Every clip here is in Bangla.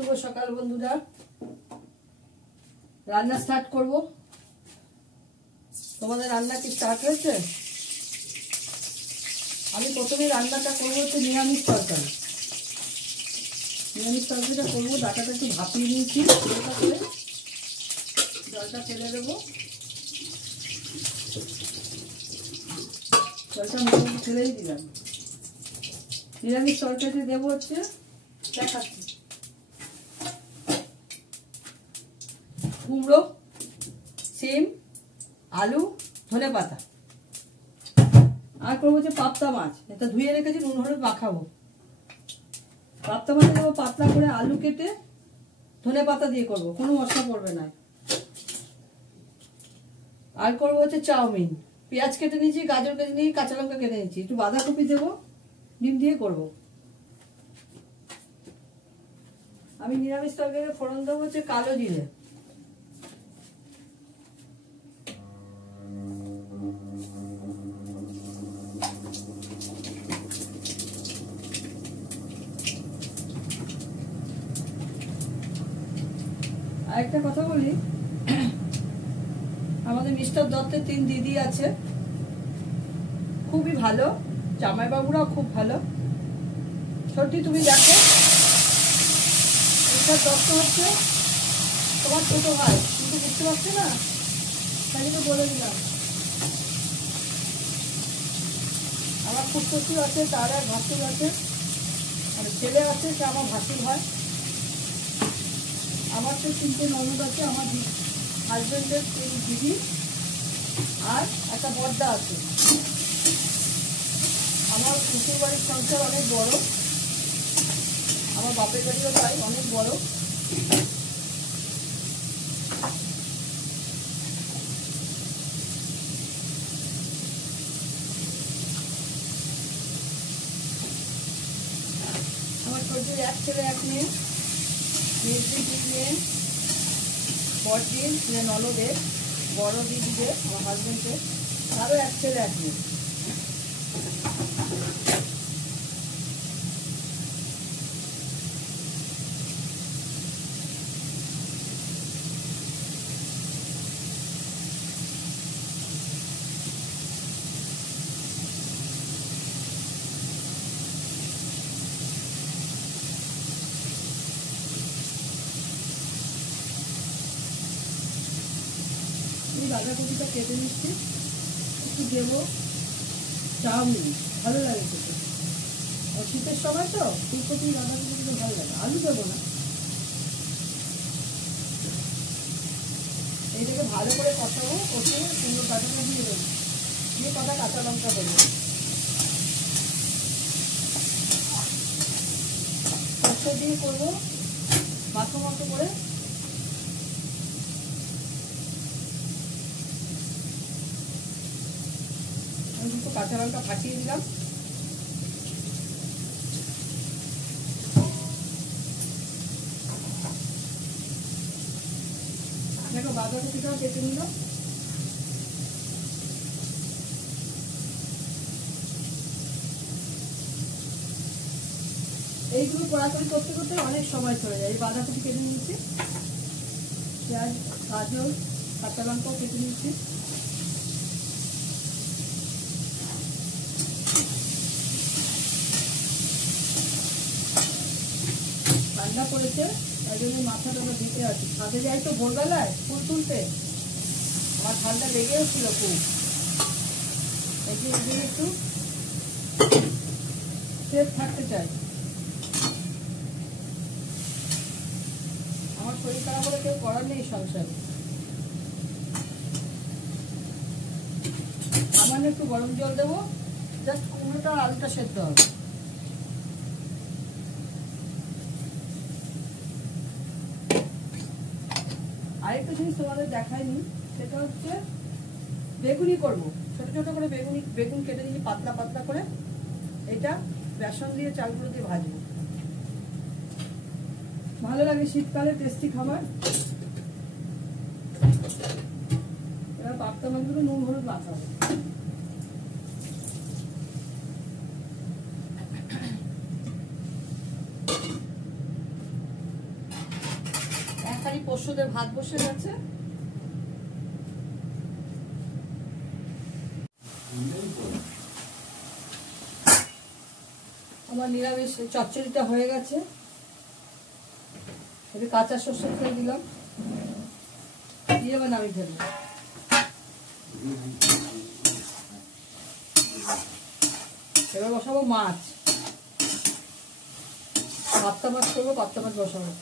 শুভ সকাল বন্ধুরা, রান্না স্টার্ট করব। তোমাদের রান্না কি স্টার্ট হয়েছে? আমি প্রথমে রান্নাটা করবো হচ্ছে নিরামিষ তরকারি। নিরামিষ তরকারিটা করবো, ডাটাটা একটু ভাপিয়ে নিয়েছি, হালকা করে জলটা ফেলে দেবো। জলটা মোটামুটি ফেলেই দিলাম। নিরামিষ তরকারিতে দেবো হচ্ছে দেখাচ্ছি কুমড়ো, সিম, আলু, ধনেপাতা, আর করবো হচ্ছে পাবদা মাছ। এটা ধুয়ে রেখেছি, নুন হলুদ মাখাবো। পাবদা মাছে দেবো পাতলা করে আলু কেটে, ধনেপাতা দিয়ে করবো, কোনো মশলা পড়বে না। আর করবো হচ্ছে চাউমিন। পেঁয়াজ কেটে নিয়েছি, গাজর কেটে নিয়েছি, কাঁচা লঙ্কা কেটে নিয়েছি, একটু বাঁধাকপি দেবো, ডিম দিয়ে করবো। আমি নিরামিষ তরকারি ফোড়ন দেবো হচ্ছে কালো জিরে। আরেকটা কথা বলি, আমাদের মিস্টার দত্তের 3 দিদি আছে, খুবই ভালো, জামাইবাবুরাও খুব ভালো। সত্যি তুমি দেখো, মিস্টার দত্ত হচ্ছে তোমার ছোট ভাই, কিন্তু বুঝতে পারছো না, তাই তো বলে দিলাম। আমার খুব শ্বশুর আছে, তার এক ভাসুর আছে, আর ছেলে আছে, সে আমার ভাসুর হয়। আমার তো 3টে ননদ আছে, আমার হাজবেন্ডের 3 দিদি, আর একটা বড়দা আছে। আমার শ্বশুর বাড়ির সংসার অনেক বড়, আমার বাপের বাড়িও তাই অনেক বড়। আমার শ্বশুর 1 ছেলে 1 মেয়ে, মেয়েদের 2 মেয়ে, বড় দিন ননদের, বড় দিদিদের, আমার হাজবেন্ডের, তারও 1 ছেলে 1 মেয়ে। বাঁধাকপিটা কেটে নিচ্ছি, একটু দেবো চাউমিন, ভালো লাগে খেতে। আর শীতের সময় তো ফুলকপি বাঁধাকপি কিন্তু ভালো লাগে। আলু দেবো না। এইটাকে ভালো করে কষাবো, কষিয়ে সুন্দর কাঁচাটা দিয়ে দেবো, দিয়ে কটা কাঁচা লঙ্কা দেবো। সরষে দিয়ে করবো মাখো মাখো করে। আমি দুটো কাঁচা লঙ্কা ফাটিয়ে দিলাম। দেখো বাঁধাকপিটাও কেটে নিল। এইগুলো পোড়াকড়ি করতে করতে অনেক সময় চলে যায়। এই বাঁধাকপি কেটে নিয়েছি, পেঁয়াজ, গাজর, কাঁচা লঙ্কাও কেটে নিয়েছি। ঠান্ডা পড়েছে, তাই জন্য মাথাটা দিতে আছি। ছাদে যাই তো ভোরবেলায় ফুল তুলতে, আমার ঠান্ডা লেগেও ছিল খুব। এদিকে একটু সেফ থাকতে চাই। আমার শরীর খারাপ হলে কেউ করার নেই সংসারে। সামান্য একটু গরম জল দেবো, জাস্ট কুমড়োটা আর আলুটা সেদ্ধ হবে। আরেকটা জিনিস তোমাদের দেখাইনি, সেটা হচ্ছে বেগুনি করবো। ছোট ছোট করে বেগুন কেটে নিয়েছি পাতলা পাতলা করে। এটা বেসন দিয়ে চালগুলো দিয়ে ভাজবো, ভালো লাগে শীতকালে, টেস্টি খাবার। এবার পাবদা মাছগুলো নুন হলুদ মাখাবো। পোস্তদের ভাত বসে গেছে। আমার নিরামিষ চচ্চড়িটা হয়ে গেছে। একটু কাঁচা সর্ষের তেল দিলাম, দিয়ে এবার নামিয়ে ফেলবো। এবার বসাবো মাছ, পাবদা মাছ করবো, পাবদা মাছ বসাবো।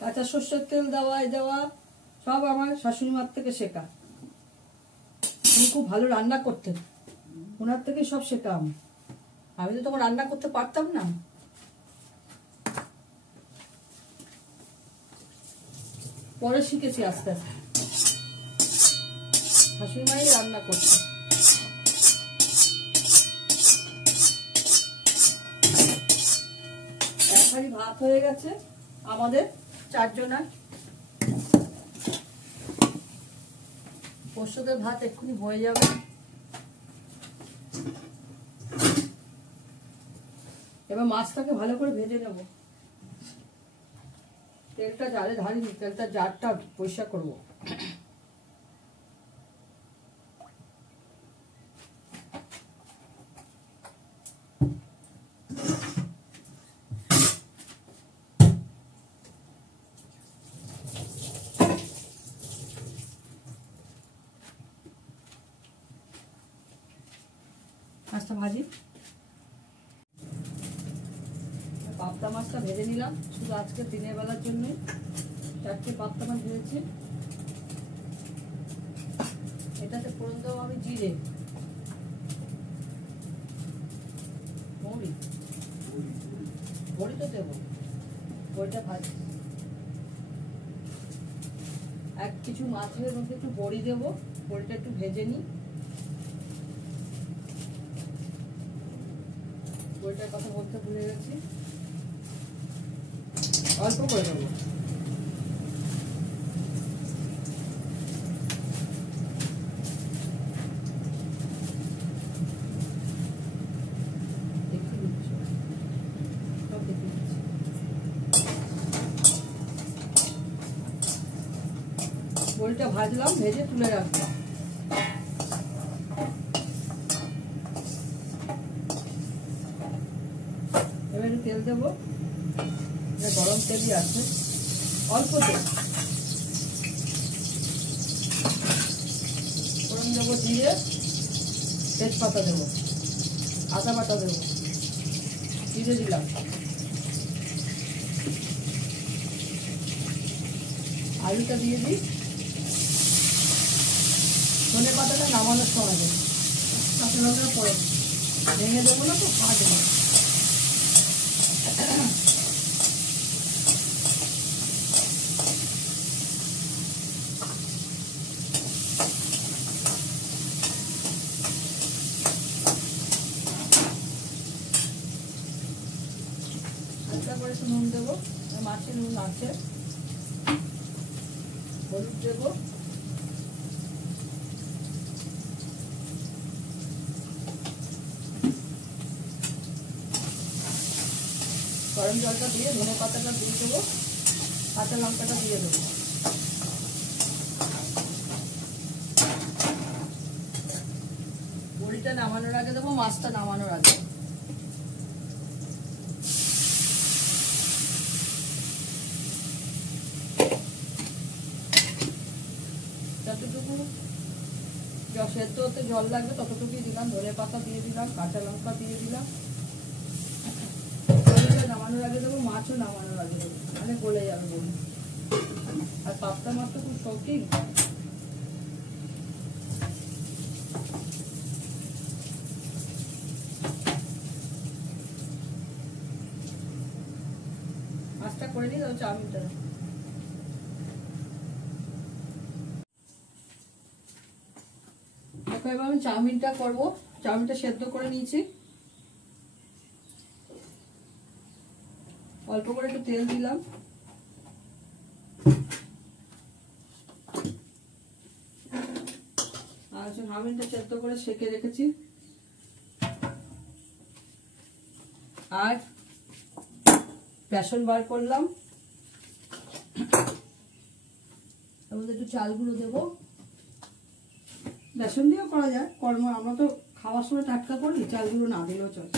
কাঁচা সর্ষের তেল দেওয়া সব আমার শাশুড়ি মার থেকে শেখা। উনি খুব ভালো রান্না করতেন, ওনার থেকে সব শেখা। আমি তো তখন রান্না করতে পারতাম না, পরে শিখেছি আস্তে আস্তে। শাশুড়ি মাই রান্না করছে। এক হাঁড়ি ভাত হয়ে গেছে আমাদের 4 জনের। পোস্তদের ভাত এক্ষুনি হয়ে যাবে। এবার মাছটাকে ভালো করে ভেজে নেব। তেলটা জারে ঢালিনি, তেলটা জারটা পরিষ্কার করবো। মাছটা ভাজি, পাবদা মাছটা ভেজে নিলাম শুধু আজকে দিনের বেলার জন্যই। 4টে পাবদা মাছ ভেজেছি। এটাতে ফোড়ন দেবো আমি জিরে, বড়ি তো দেবো, বড়িটা ভাজি। এক কিছু মাছের মধ্যে একটু বড়ি দেবো, বড়িটা একটু ভেজে নিই। বড়িটার কথা বলতে ভুলে গেছি, অল্প করে দেবো। বড়িটা ভাজলাম, ভেজে তুলে রাখলাম। এবার তেল দেবো, গরম তেলই আছে, অল্প তেল। ফোড়ন দেবো জিরে, তেজপাতা দেবো, আদা বাটা দেবো, জিরে দিলাম, আলুটা দিয়ে দিই। ধনে পাতাটা নামানোর সময় দেবো, কাঁচা লঙ্কা পরে ভেঙে দেবো না তো ফাটবে। করে নুন দেবো, মাছে নুন আছে, হলুদ দেবো, গরম জলটা দিয়ে ধনে পাতাটা দিয়ে দেবো, কাঁচা লঙ্কাটা দিয়ে দেবো। বড়িটা নামানোর আগে দেবো, মাছটা নামানোর আগে। যতটুকু সেদ্ধ হতে জল লাগবে ততটুকুই দিলাম। ধনে পাতা দিয়ে দিলাম, কাঁচা লঙ্কা দিয়ে দিলাম। নামানোর আগে দেবো, মাছও নামানোর আগে দেবো, মানে গলে যাবে বলি। আর পাবদা মাছ তো খুব শৌখিন, কাজটা করে নিই, তারপর চাউমিনটা। দেখো এবার আমি চাউমিনটা করবো। চাউমিনটা সেদ্ধ করে নিয়েছি, অল্প করে একটু তেল দিলাম, আর চাউমিনটা সেদ্ধ করে সেঁকে রেখেছি। আর বেসন বার করলাম, তার মধ্যে একটু চাল গুঁড়ো দেবো। বেসন দিয়েও করা যায়, আমরা তো খাওয়ার সময় টাটকা করি, চাল গুঁড়ো না দিলেও চলে।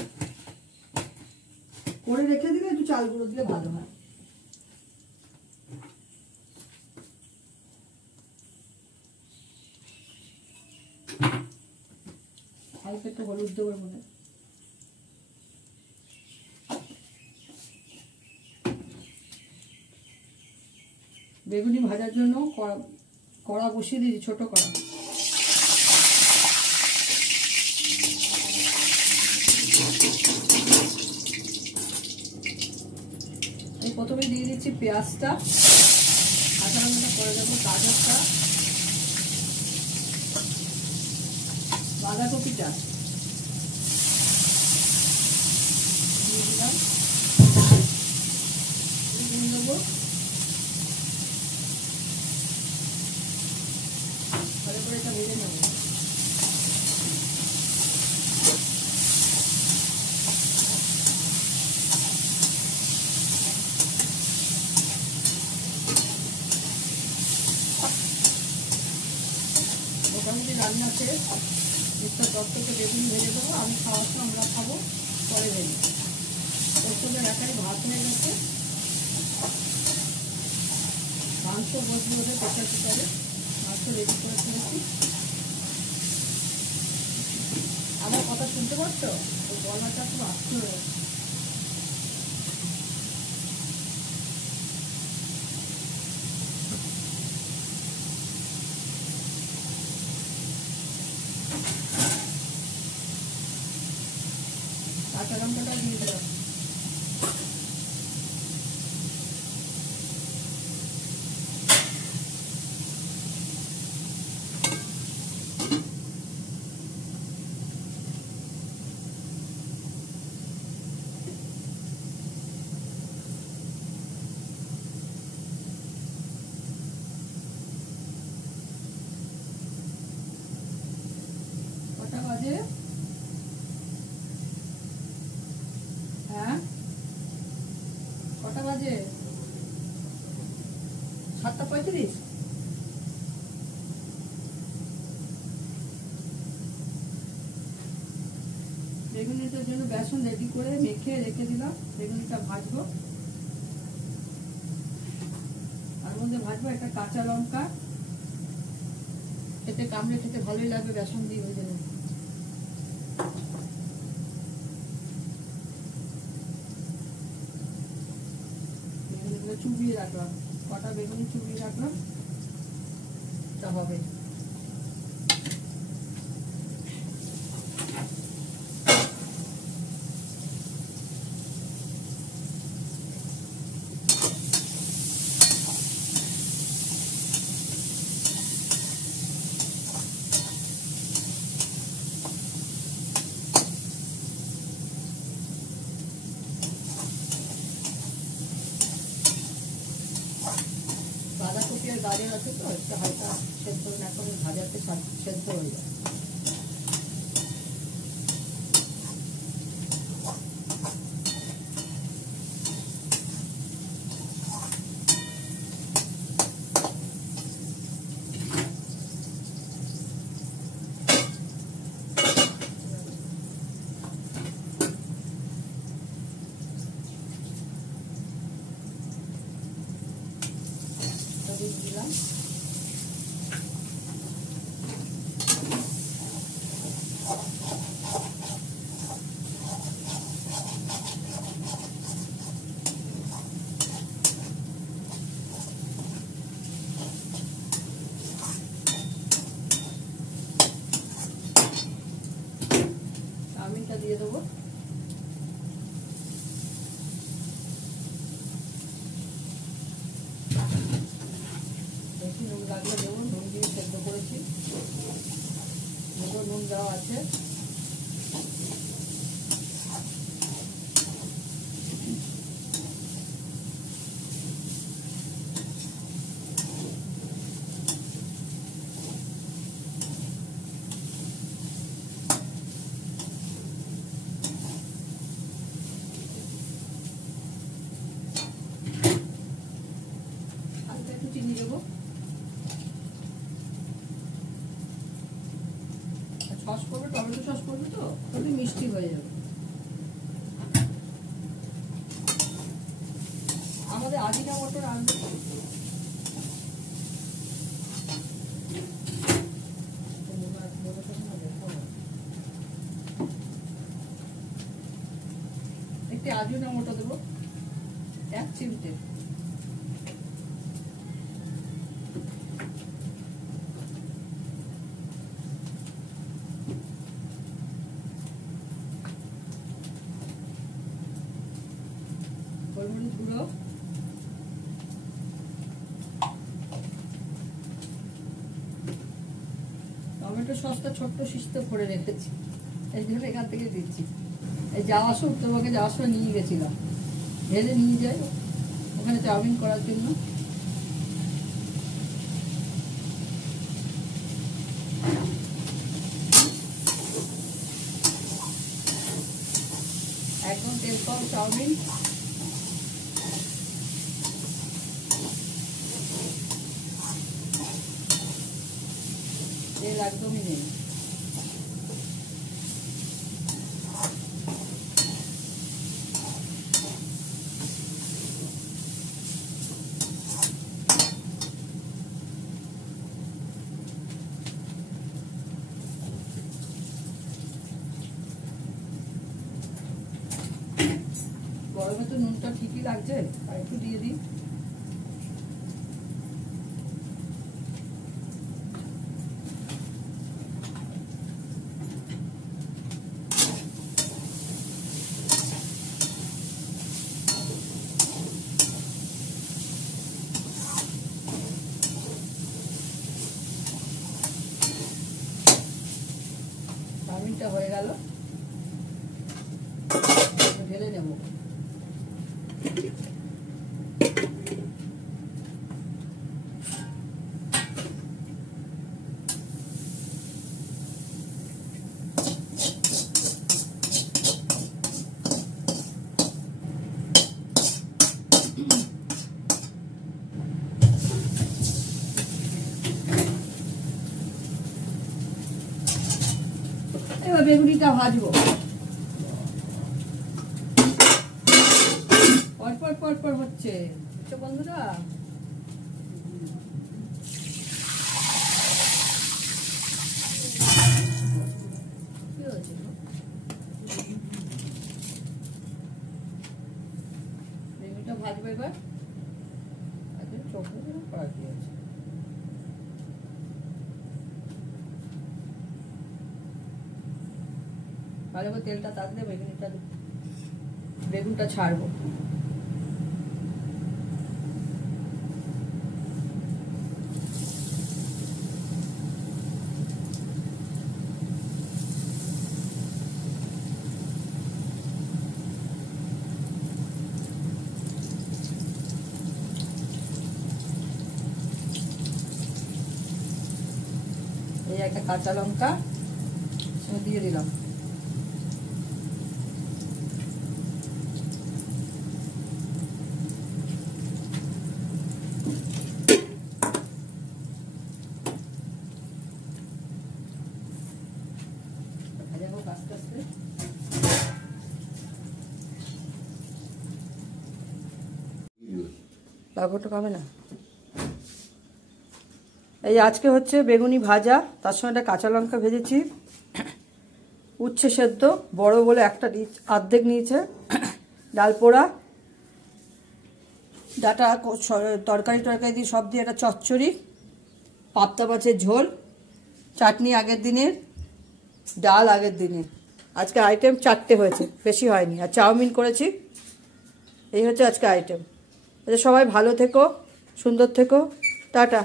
করে রেখে দিলে একটু চাল গুঁড়ো দিলে ভালো হয়। হালকা একটু হলুদ দেবো মনে। বেগুনি ভাজার জন্য কড়া বসিয়ে দিয়েছি, ছোট কড়া। আমি প্রথমে দিয়ে দিচ্ছি পেঁয়াজটা, কাঁচা লঙ্কাটা করে দেবো, গাজরটা, বাঁধাকপিটা দিয়ে দিলাম, দিয়ে দেবো। ভালো করে এটা ভেজে নেবো। মোটামুটি রান্না শেষ। একটা টকটকে বেগুন ভেজে দেবো, আমি খাওয়ার সময় আমরা খাবো, পরে ভেজে। ওর সঙ্গে একাই ভাত হয়ে গেছে। মাংস বসবো ওদের প্রেসার কুকারে, মাংস রেডি করে ফেলেছি। আমার কথা শুনতে পাচ্ছ? ওই গলাটা খুব আস্তে হয়ে গেছে। কাঁচা লঙ্কাটা দিয়ে দিলাম। কটা বাজে? হ্যাঁ, কটা বাজে? 7:35। বেগুনিটার জন্য বেসন রেডি করে মেখে রেখে দিলাম। বেগুনিটা ভাজবো, তার মধ্যে ভাজবো একটা কাঁচা লঙ্কা। খেতে কামড়ে খেতে ভালোই লাগবে বেসন দিয়ে ভেজে নেব। বেগুনিগুলো চুবিয়ে রাখলাম, কটা বেগুনি চুবিয়ে রাখলাম, তা হবে। বাঁধাকপি আর গাজর আছে তো, একটু হালকা সেদ্ধ না করে ভাজাতে সেদ্ধ হয়ে যায়। দিলাম চাউমিনটা দিয়ে দেবো। লাগলে দেবো, নুন দিয়ে সেদ্ধ করেছি, নুন দেওয়া আছে। চিনি দেবো, সস করবে, টমেটো সস করবে তো একটু মিষ্টি হয়ে যাবে। আমাদের আজিনা মটর আনবে, একটি আজিনা মটর দেবো 1 চিমটে। গোলমরিচ গুঁড়ো, টমেটো সসটা ছোট্ট সিস্ত করে রেখেছি, এই জন্য এখান থেকে দিচ্ছি। এই যাওয়ার সময় তোমাকে যাওয়ার সময় নিয়ে গেছিলাম, ঢেলে নিয়ে যাই ওখানে চাউমিন করার জন্য। একদম তেল কম চাউমিন, তেল একদমই নেই। গরমে তো নুনটা ঠিকই লাগছে, আর একটু দিয়ে দিই। চাউমিনটা হয়ে গেল, ঢেলে নেব। এবার বেগুনিটা ভাজবো, পরপর পরপর হচ্ছে বন্ধুরা। বেগুনিটা ভাজবো এবার, চোখ করা কি আছে। ভালো করে তেলটা তাতলে বেগুনটা ছাড়বো। এই একটা কাঁচা লঙ্কা দিয়ে দিলাম। আস্তে আস্তে লাগোটা পাবে না। এই আজকে হচ্ছে বেগুনি ভাজা, তার সঙ্গে একটা কাঁচা লঙ্কা ভেজেছি, উচ্ছে সেদ্ধ বড় বলে একটা অর্ধেক নিয়েছে, ডাল পোড়া, ডাটা তরকারি দিয়ে সব দিয়ে একটা চচ্চড়ি, পাবদা মাছের ঝোল, চাটনি আগের দিনের, ডাল আগের দিনের। আজকে আইটেম 4টে হয়েছে, বেশি হয়নি, আর চাউমিন করেছি। এই হচ্ছে আজকে আইটেম। সবাই ভালো থেকো, সুন্দর থেকো, টাটা।